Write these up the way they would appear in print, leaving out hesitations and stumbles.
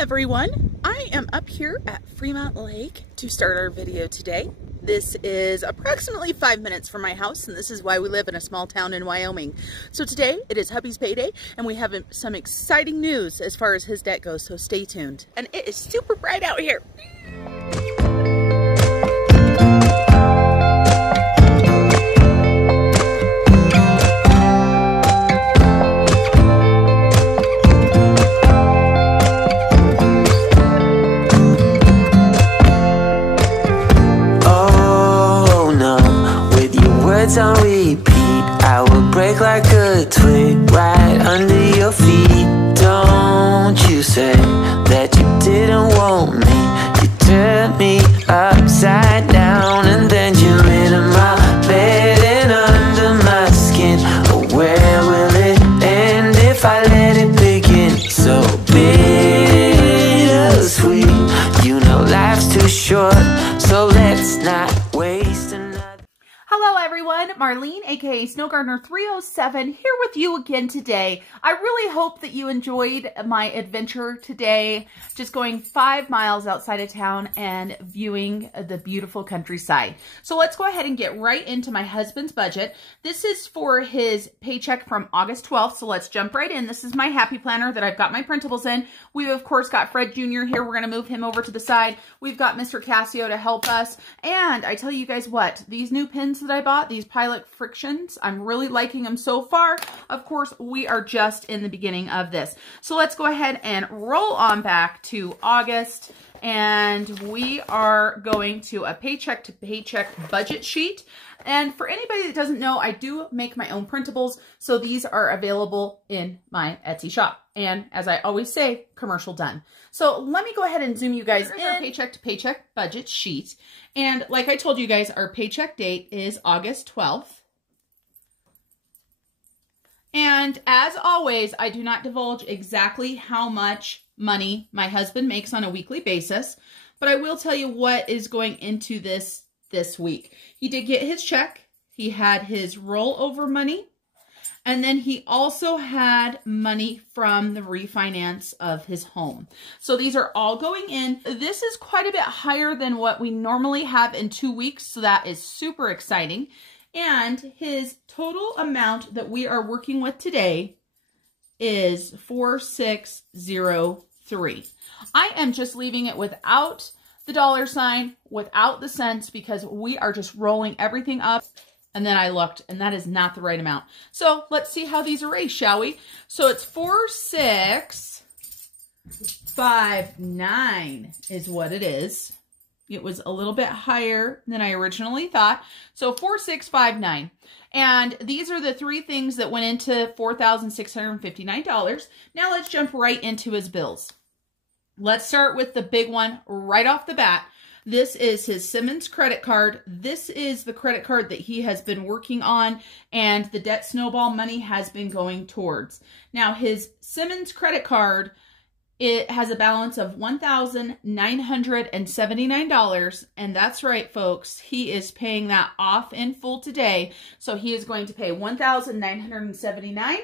everyone, I am up here at Fremont Lake to start our video today. This is approximately 5 minutes from my house, and this is why we live in a small town in Wyoming. So today it is hubby's payday, and we have some exciting news as far as his debt goes, so stay tuned. And it is super bright out here. On repeat, I will break like a twig right under your feet. Don't you say that you didn't want me. You turned me upside down and then you into my bed and under my skin. Oh, where will it end if I let it begin? So bittersweet, you know life's too short, so let's not waste another. Hello everyone, Marlene aka Snow Gardener 307 here with you again today. I really hope that you enjoyed my adventure today, just going 5 miles outside of town and viewing the beautiful countryside. So let's go ahead and get right into my husband's budget. This is for his paycheck from August 12th, so let's jump right in. This is my happy planner that I've got my printables in. We've of course got Fred Jr. here. We're going to move him over to the side. We've got Mr. Casio to help us. And I tell you guys what, these new pins that I bought, these Pilot Frictions, I'm really liking them so far. Of course, we are just in the beginning of this. So let's go ahead and roll on back to August, and we are going to a paycheck to paycheck budget sheet. And for anybody that doesn't know, I do make my own printables, so these are available in my Etsy shop. And as I always say, commercial done. So let me go ahead and zoom you guys in. Our paycheck to paycheck budget sheet. And like I told you guys, our paycheck date is August 12th. And as always, I do not divulge exactly how much money my husband makes on a weekly basis, but I will tell you what is going into this week. He did get his check. He had his rollover money. And then he also had money from the refinance of his home. So these are all going in. This is quite a bit higher than what we normally have in 2 weeks. So that is super exciting. And his total amount that we are working with today is 4603. I am just leaving it without the dollar sign, without the cents, because we are just rolling everything up. And then I looked, and that is not the right amount. So let's see how these erase, shall we? So it's 4659 is what it is. It was a little bit higher than I originally thought. So 4659. And these are the three things that went into $4,659. Now let's jump right into his bills. Let's start with the big one right off the bat. This is his Simmons credit card. This is the credit card that he has been working on, and the debt snowball money has been going towards. Now, his Simmons credit card, it has a balance of $1,979, and that's right, folks. He is paying that off in full today, so he is going to pay $1,979.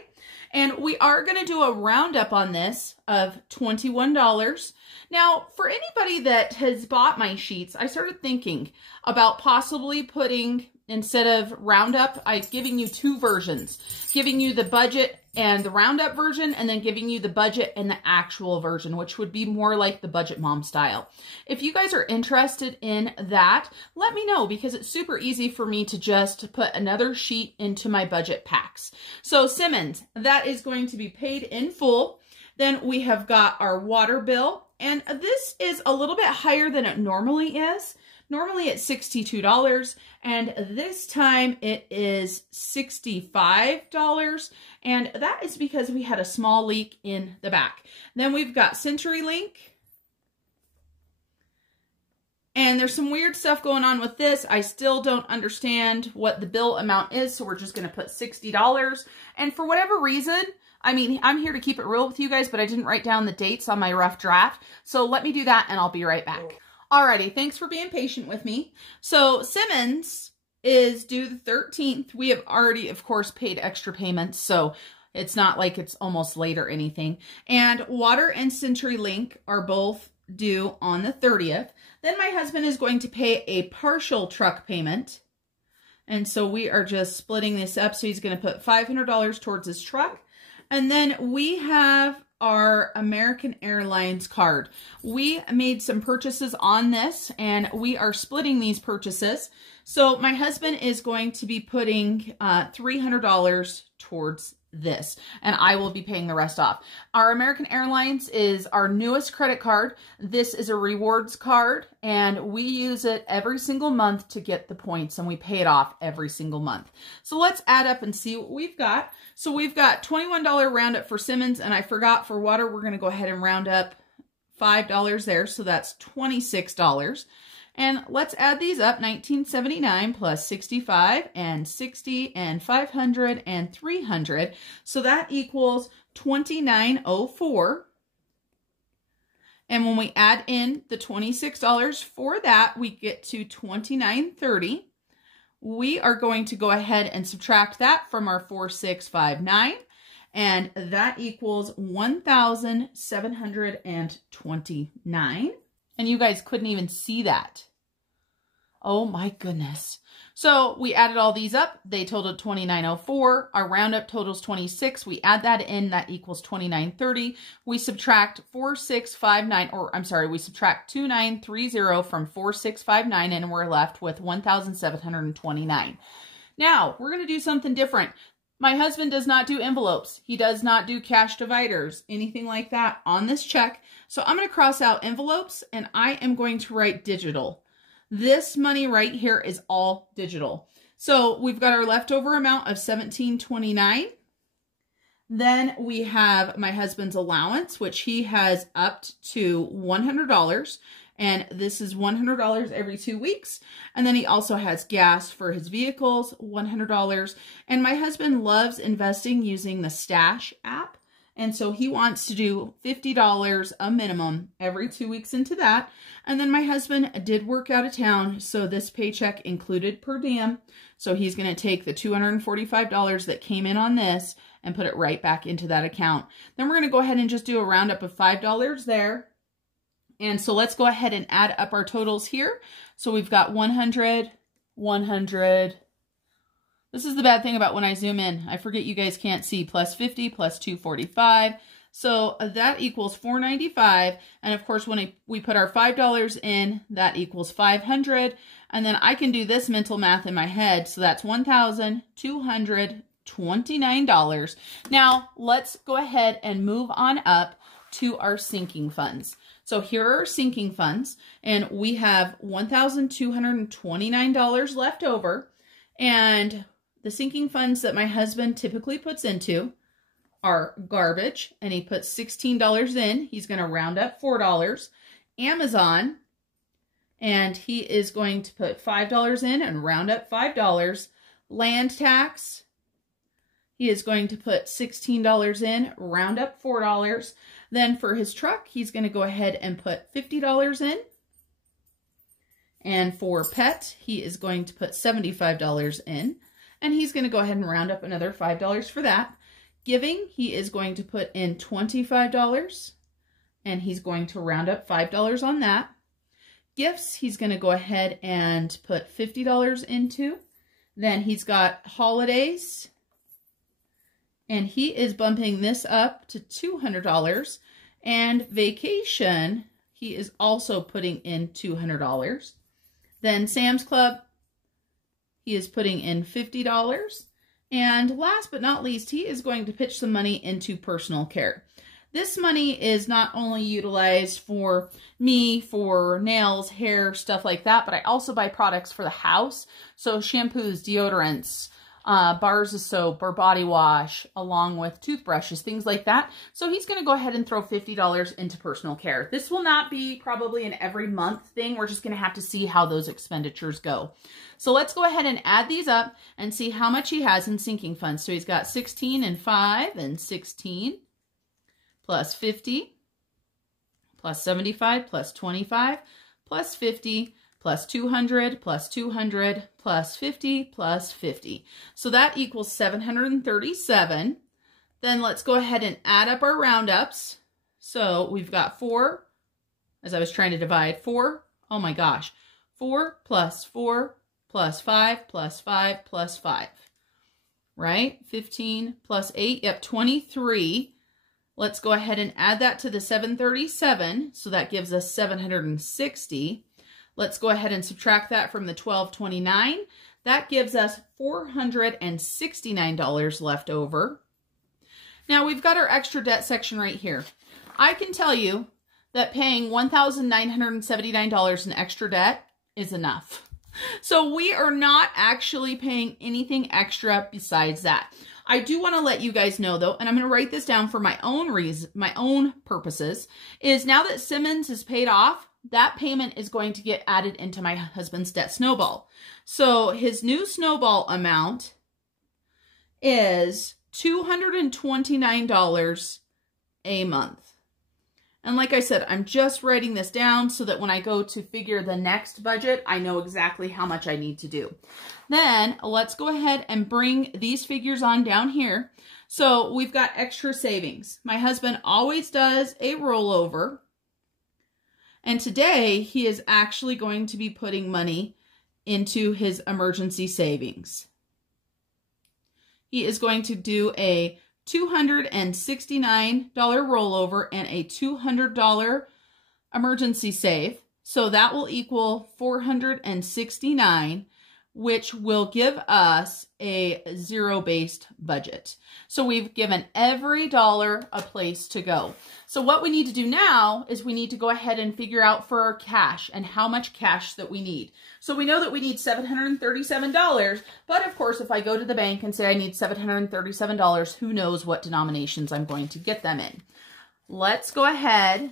And we are going to do a roundup on this of $21. Now, for anybody that has bought my sheets, I started thinking about possibly putting, instead of roundup, I'm giving you two versions. Giving you the budget and the roundup version, and then giving you the budget and the actual version, which would be more like the Budget Mom style. If you guys are interested in that, let me know, because it's super easy for me to just put another sheet into my budget packs. So Simmons, that is going to be paid in full. Then we have got our water bill, and this is a little bit higher than it normally is. Normally it's $62, and this time it is $65, and that is because we had a small leak in the back. Then we've got CenturyLink, and there's some weird stuff going on with this. I still don't understand what the bill amount is, so we're just going to put $60, and for whatever reason, I mean, I'm here to keep it real with you guys, but I didn't write down the dates on my rough draft, so let me do that, and I'll be right back. Alrighty, thanks for being patient with me. So Simmons is due the 13th. We have already, of course, paid extra payments, so It's not like it's almost late or anything. And water and CenturyLink are both due on the 30th. Then my husband is going to pay a partial truck payment. And so we are just splitting this up. So he's going to put $500 towards his truck. And then we have our American Airlines card. We made some purchases on this and we are splitting these purchases. So my husband is going to be putting $300 towards this, and I will be paying the rest off. Our American Airlines is our newest credit card. This is a rewards card, and we use it every single month to get the points, and we pay it off every single month. So let's add up and see what we've got. So we've got $21 roundup for Simmons, and I forgot for water, we're going to go ahead and round up $5 there, so that's $26. And let's add these up, $19.79 plus 65 and 60 and 500 and 300. So that equals $29.04. And when we add in the $26 for that, we get to $29.30. We are going to go ahead and subtract that from our 4,659. And that equals $1,729. And you guys couldn't even see that. Oh my goodness. So we added all these up. They totaled $29.04. Our roundup totals $26. We add that in. That equals $29.30. We subtract 4,659, or I'm sorry, we subtract 2,930 from 4,659, and we're left with $1,729. Now, we're going to do something different. My husband does not do envelopes. He does not do cash dividers, anything like that on this check. So I'm going to cross out envelopes and I am going to write digital. This money right here is all digital. So we've got our leftover amount of $17.29. Then we have my husband's allowance, which he has upped to $100. And this is $100 every 2 weeks. And then he also has gas for his vehicles, $100. And my husband loves investing using the Stash app. And so he wants to do $50 a minimum every 2 weeks into that. And then my husband did work out of town, so this paycheck included per diem. So he's going to take the $245 that came in on this and put it right back into that account. Then we're going to go ahead and just do a roundup of $5 there. And so let's go ahead and add up our totals here. So we've got 100, 100. This is the bad thing about when I zoom in. I forget you guys can't see. Plus 50 plus 245. So that equals 495. And of course, when we put our $5 in, that equals 500. And then I can do this mental math in my head. So that's $1,229. Now let's go ahead and move on up to our sinking funds. So here are our sinking funds, and we have $1,229 left over. And the sinking funds that my husband typically puts into are garbage, and he puts $16 in. He's going to round up $4. Amazon, and he is going to put $5 in and round up $5. Land tax, he is going to put $16 in, round up $4. Then for his truck, he's going to go ahead and put $50 in. And for pet, he is going to put $75 in. And he's going to go ahead and round up another $5 for that. Giving, he is going to put in $25. And he's going to round up $5 on that. Gifts, he's going to go ahead and put $50 into. Then he's got holidays. And he is bumping this up to $200. And vacation, he is also putting in $200. Then Sam's Club, he is putting in $50. And last but not least, he is going to pitch some money into personal care. This money is not only utilized for me, for nails, hair, stuff like that, but I also buy products for the house. So shampoos, deodorants, bars of soap or body wash, along with toothbrushes, things like that. So he's going to go ahead and throw $50 into personal care. This will not be probably an every month thing. We're just going to have to see how those expenditures go. So let's go ahead and add these up and see how much he has in sinking funds. So he's got 16 and 5 and 16 plus 50 plus 75 plus 25 plus 50 plus 200 plus 200 plus 50 plus 50. So that equals $737. Then let's go ahead and add up our roundups. So we've got 4, as I was trying to divide, 4, oh my gosh, 4 plus 4 plus 5 plus 5 plus 5, right? 15 plus 8, yep, 23. Let's go ahead and add that to the 737, so that gives us 760. Let's go ahead and subtract that from the 1229. That gives us $469 left over. Now we've got our extra debt section right here. I can tell you that paying $1,979 in extra debt is enough. So we are not actually paying anything extra besides that. I do want to let you guys know though, and I'm going to write this down for my own reason, my own purposes, is now that Simmons is paid off, that payment is going to get added into my husband's debt snowball. So his new snowball amount is $229 a month. And like I said, I'm just writing this down so that when I go to figure the next budget, I know exactly how much I need to do. Then let's go ahead and bring these figures on down here. So we've got extra savings. My husband always does a rollover. And today he is actually going to be putting money into his emergency savings. He is going to do a $269 rollover and a $200 emergency save. So that will equal $469, which will give us a zero-based budget. So we've given every dollar a place to go. So what we need to do now is we need to go ahead and figure out for our cash and how much cash that we need. So we know that we need $737, but of course, if I go to the bank and say I need $737, who knows what denominations I'm going to get them in. Let's go ahead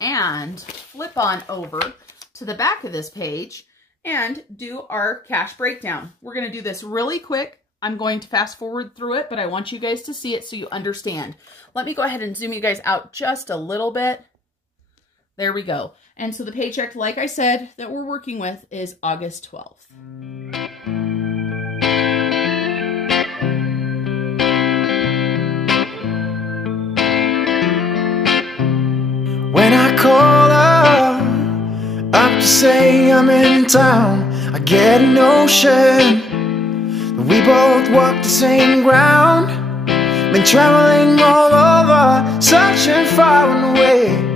and flip on over to the back of this page and do our cash breakdown. We're going to do this really quick. I'm going to fast forward through it, but I want you guys to see it so you understand. Let me go ahead and zoom you guys out just a little bit. There we go. And so the paycheck, like I said, that we're working with is August 12th. When I call her up to say I'm in town, I get a notion that we both walk the same ground. Been traveling all over, searching far and away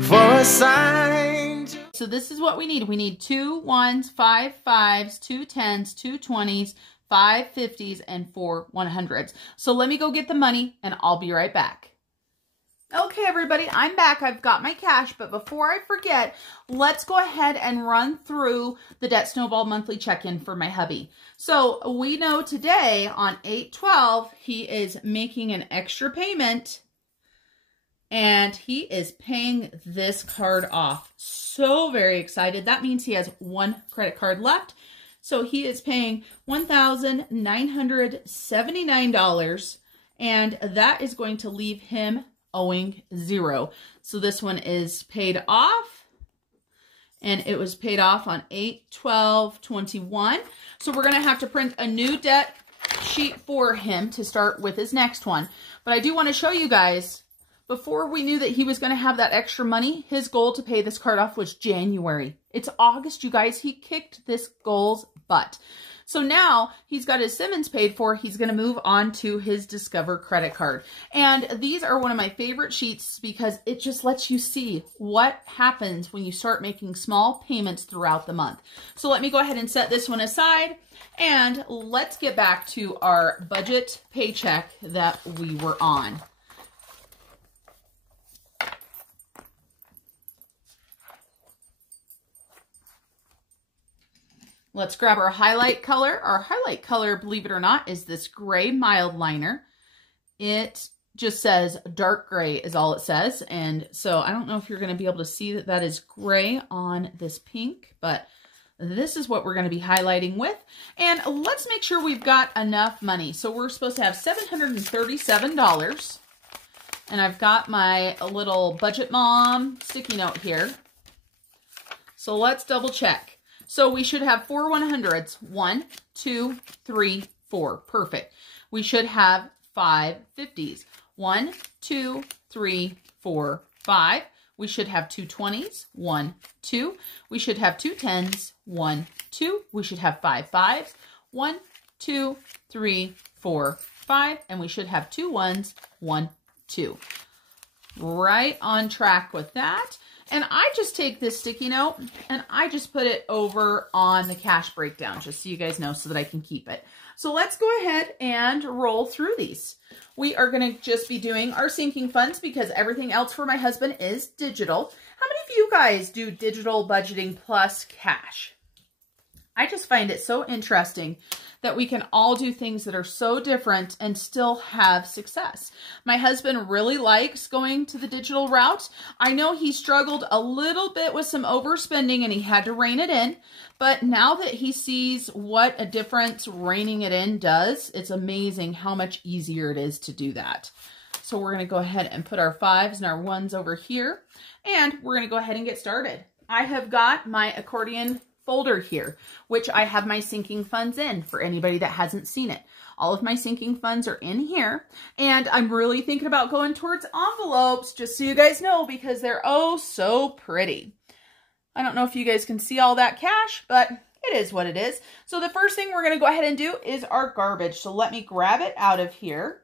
for a sign. So this is what we need. We need 2 1s, 5 5s, 2 10s, 2 20s, 5 50s, and 4 100s. So let me go get the money and I'll be right back. Okay, everybody, I'm back. I've got my cash, but before I forget, let's go ahead and run through the Debt Snowball monthly check-in for my hubby. So we know today on 8/12, he is making an extra payment and he is paying this card off. So very excited. That means he has 1 credit card left. So he is paying $1,979, and that is going to leave him owing 0. So this one is paid off, and it was paid off on 8/12/21. So we're going to have to print a new debt sheet for him to start with his next one. But I do want to show you guys, before we knew that he was going to have that extra money, his goal to pay this card off was January. It's August, you guys. He kicked this goal's butt. So now he's got his Simmons paid for. He's going to move on to his Discover credit card. And these are one of my favorite sheets because it just lets you see what happens when you start making small payments throughout the month. So let me go ahead and set this one aside and let's get back to our budget paycheck that we were on. Let's grab our highlight color. Our highlight color, believe it or not, is this gray mild liner. It just says dark gray is all it says. And so I don't know if you're going to be able to see that that is gray on this pink, but this is what we're going to be highlighting with. And let's make sure we've got enough money. So we're supposed to have $737. And I've got my little Budget Mom sticky note here. So let's double check. So we should have 4 100s. 1, 2, 3, 4. Perfect. We should have 5 50s. 1, 2, 3, 4, 5. We should have 2 20s. 1, 2. We should have 2 10s. 1, 2. We should have 5 5s. 1, 2, 3, 4, 5. And we should have 2 1s. 1, 2. Right on track with that. And I just take this sticky note and I just put it over on the cash breakdown, just so you guys know, so that I can keep it. So let's go ahead and roll through these. We are going to just be doing our sinking funds because everything else for my husband is digital. How many of you guys do digital budgeting plus cash? I just find it so interesting that we can all do things that are so different and still have success. My husband really likes going to the digital route. I know he struggled a little bit with some overspending and he had to rein it in, but now that he sees what a difference reining it in does, it's amazing how much easier it is to do that. So we're going to go ahead and put our 5s and our 1s over here, and we're going to go ahead and get started. I have got my accordion folder here, which I have my sinking funds in for anybody that hasn't seen it. All of my sinking funds are in here, and I'm really thinking about going towards envelopes, just so you guys know, because they're oh so pretty. I don't know if you guys can see all that cash, but it is what it is. So the first thing we're going to go ahead and do is our garbage. So let me grab it out of here.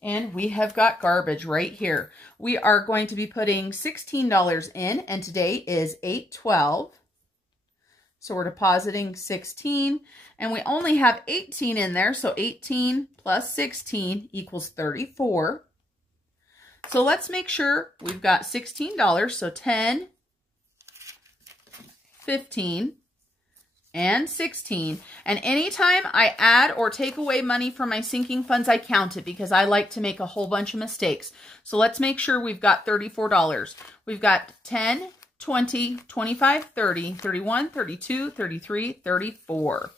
And we have got garbage right here. We are going to be putting $16 in, and today is 8/12. So we're depositing 16, and we only have 18 in there. So 18 plus 16 equals 34. So let's make sure we've got $16. So 10, 15, and 16. And anytime I add or take away money from my sinking funds, I count it because I like to make a whole bunch of mistakes. So let's make sure we've got $34. We've got 10, 20, 25, 30, 31, 32, 33, 34.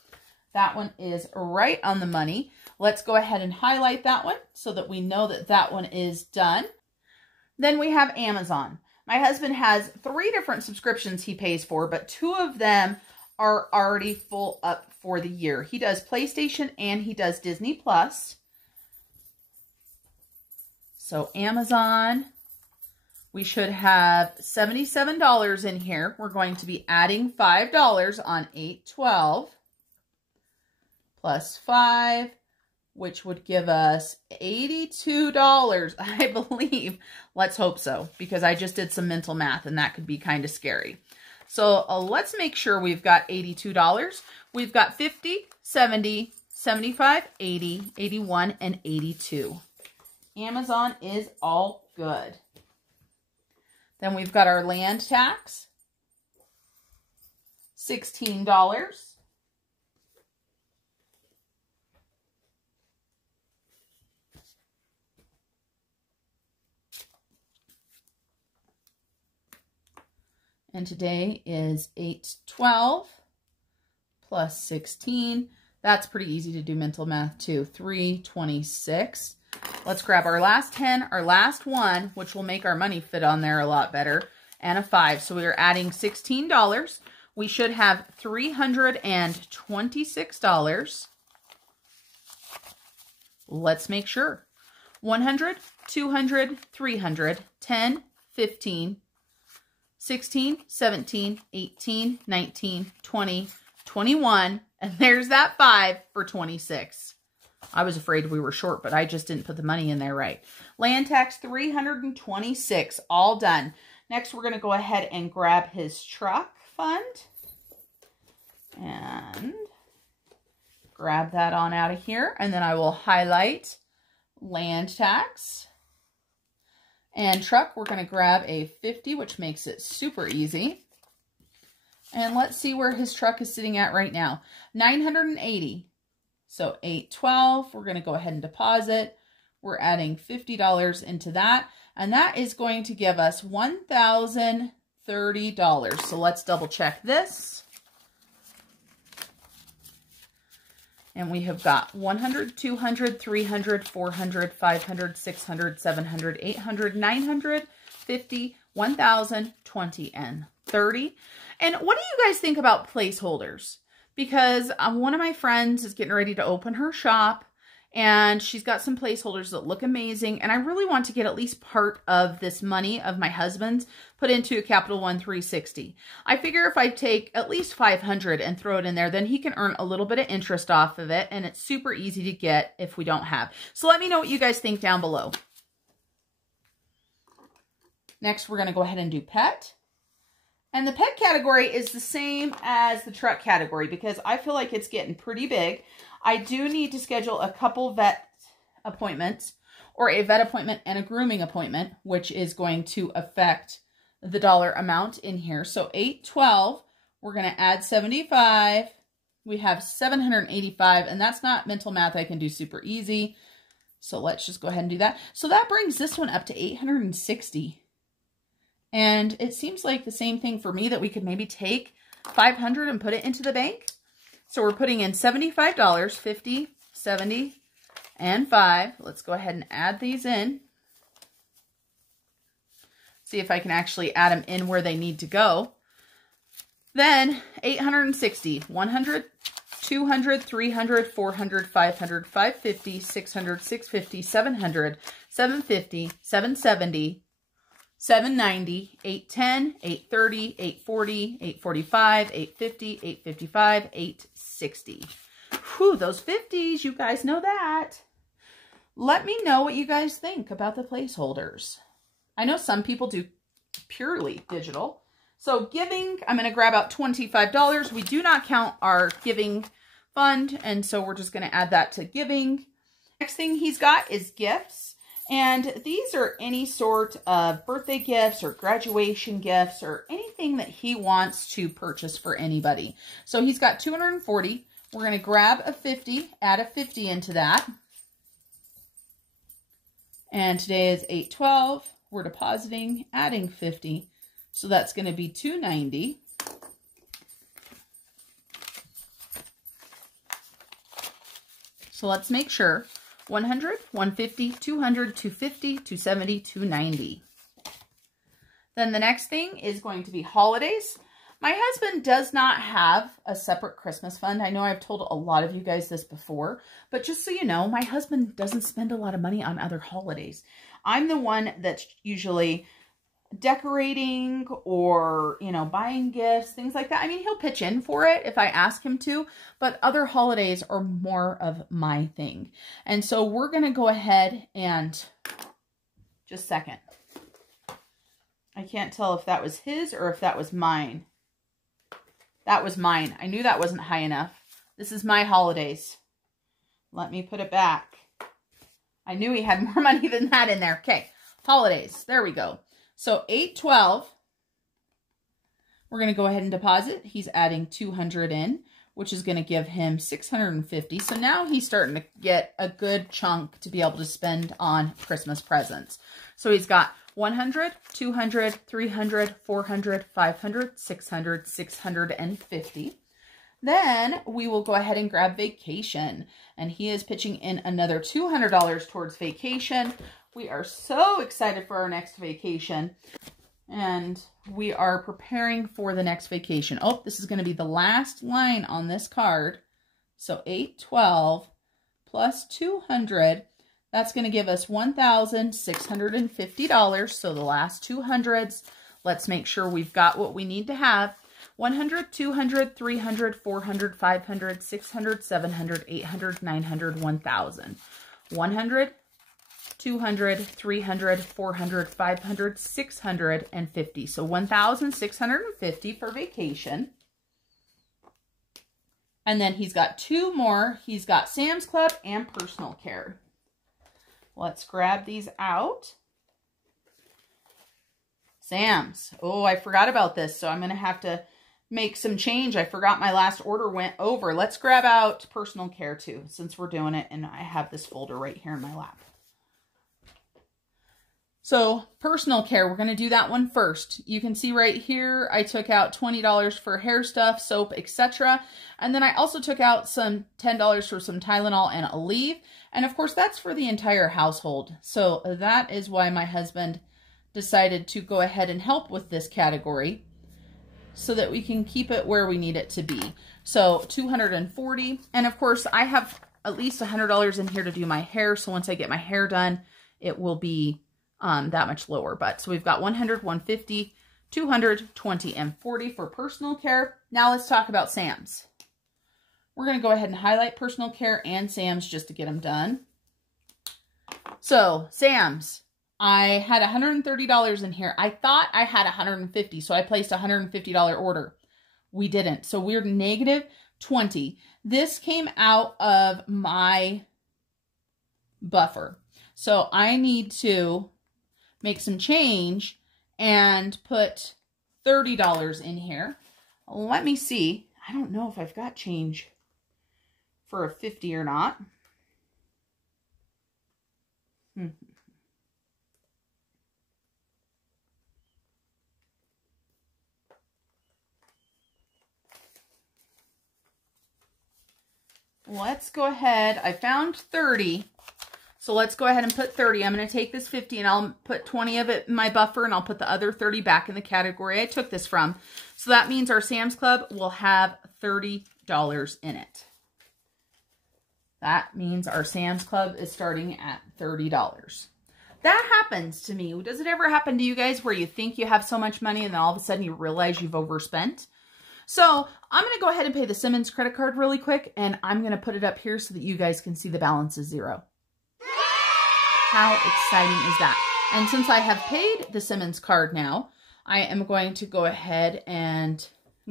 That one is right on the money. Let's go ahead and highlight that one so that we know that that one is done. Then we have Amazon. My husband has 3 different subscriptions he pays for, but 2 of them are already full up for the year. He does PlayStation and he does Disney Plus. So Amazon, we should have $77 in here. We're going to be adding $5 on 8/12 plus 5, which would give us $82, I believe. Let's hope so, because I just did some mental math and that could be kind of scary. So let's make sure we've got $82. We've got 50, 70, 75, 80, 81, and 82. Amazon is all good. Then we've got our land tax, $16. And today is 8/12 plus 16. That's pretty easy to do mental math too. 326. Let's grab our last 10, our last 1, which will make our money fit on there a lot better, and a 5. So we are adding $16. We should have $326. Let's make sure. 100, 200, 300, 10, 15, 16, 17, 18, 19, 20, 21, and there's that 5 for 26. I was afraid we were short, but I just didn't put the money in there right. Land tax, 326, all done. Next, we're going to go ahead and grab his truck fund and grab that on out of here, and then I will highlight land tax. And truck, we're going to grab a 50, which makes it super easy. And let's see where his truck is sitting at right now. 980. So 8/12, we're going to go ahead and deposit. We're adding $50 into that. And that is going to give us $1,030. So let's double check this. And we have got 100, 200, 300, 400, 500, 600, 700, 800, 900, 50, 1,000, 20, and 30. And what do you guys think about placeholders? Because one of my friends is getting ready to open her shop, And she's got some placeholders that look amazing. And I really want to get at least part of this money of my husband's put into a Capital One 360. I figure if I take at least 500 and throw it in there, then he can earn a little bit of interest off of it. And it's super easy to get if we don't have. So let me know what you guys think down below. Next, we're going to go ahead and do pet. And the pet category is the same as the truck category because I feel like it's getting pretty big. I do need to schedule a couple vet appointments, or a vet appointment and a grooming appointment, which is going to affect the dollar amount in here. So 812, we're going to add 75. We have 785, and that's not mental math I can do super easy. So let's just go ahead and do that. So that brings this one up to 860. And it seems like the same thing for me, that we could maybe take 500 and put it into the bank. So we're putting in $75, 50, 70, and 5. Let's go ahead and add these in. See if I can actually add them in where they need to go. Then 860, 100, 200, 300, 400, 500, 550, 600, 650, 700, 750, 770, 790, 810, 830, 840, 845, 850, 855, 860. Whew, those 50s, you guys know that. Let me know what you guys think about the placeholders. I know some people do purely digital. So giving, I'm going to grab out $25. We do not count our giving fund, and so we're just going to add that to giving. Next thing he's got is gifts. And these are any sort of birthday gifts or graduation gifts or anything that he wants to purchase for anybody. So he's got 240. We're going to grab a 50, add a 50 into that. And today is 812. We're depositing, adding 50. So that's going to be 290. So let's make sure. 100, 150, 200, 250, 270, 290. Then the next thing is going to be holidays. My husband does not have a separate Christmas fund. I know I've told a lot of you guys this before, but just so you know, my husband doesn't spend a lot of money on other holidays. I'm the one that's usually decorating or, you know, buying gifts, things like that. I mean, he'll pitch in for it if I ask him to, but other holidays are more of my thing. And so we're going to go ahead and just a second. I can't tell if that was his or if that was mine. That was mine. I knew that wasn't high enough. This is my holidays. Let me put it back. I knew he had more money than that in there. Okay, holidays. There we go. So 812, we're going to go ahead and deposit. He's adding 200 in, which is going to give him 650. So now he's starting to get a good chunk to be able to spend on Christmas presents. So he's got 100, 200, 300, 400, 500, 600, 650. Then we will go ahead and grab vacation. And he is pitching in another $200 towards vacation. We are so excited for our next vacation. And we are preparing for the next vacation. Oh, this is going to be the last line on this card. So 812 plus 200. That's going to give us $1,650. So the last 200s. Let's make sure we've got what we need to have. 100, 200, 300, 400, 500, 600, 700, 800, 900, 1,000. 100, 200, 300, 400, 500, 650. So 1,650 for vacation. And then he's got two more. He's got Sam's Club and personal care. Let's grab these out. Sam's. Oh, I forgot about this, so I'm going to have to make some change. I forgot my last order went over. Let's grab out personal care too, since we're doing it, and I have this folder right here in my lap. So personal care, we're going to do that one first. You can see right here, I took out $20 for hair stuff, soap, etc. And then I also took out some $10 for some Tylenol and Aleve. And of course, that's for the entire household. So that is why my husband decided to go ahead and help with this category so that we can keep it where we need it to be. So 240. And of course, I have at least $100 in here to do my hair. So once I get my hair done, it will be that much lower. But so we've got 100, 150, 200, 20, and 40 for personal care. Now let's talk about Sam's. We're going to go ahead and highlight personal care and Sam's just to get them done. So Sam's, I had $130 in here. I thought I had $150, so I placed a $150 order. We didn't. So we're negative 20. This came out of my buffer. So I need to make some change and put $30 in here. Let me see. I don't know if I've got change for a 50 or not. Let's go ahead. I found 30. So let's go ahead and put 30. I'm going to take this 50 and I'll put 20 of it in my buffer and I'll put the other 30 back in the category I took this from. So that means our Sam's Club will have $30 in it. That means our Sam's Club is starting at $30. That happens to me. Does it ever happen to you guys where you think you have so much money and then all of a sudden you realize you've overspent? So I'm going to go ahead and pay the Simmons credit card really quick, and I'm going to put it up here so that you guys can see the balance is $0. How exciting is that? And since I have paid the Simmons card now, I am going to go ahead and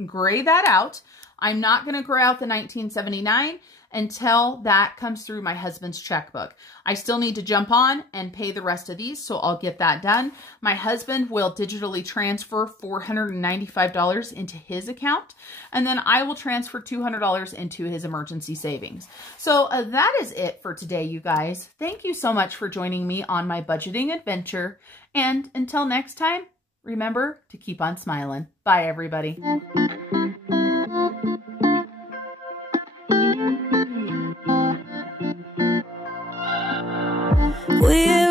gray that out. I'm not going to gray out the $19.79 until that comes through my husband's checkbook. I still need to jump on and pay the rest of these, so I'll get that done. My husband will digitally transfer $495 into his account, and then I will transfer $200 into his emergency savings. So that is it for today, you guys. Thank you so much for joining me on my budgeting adventure, and until next time, remember to keep on smiling. Bye, everybody. We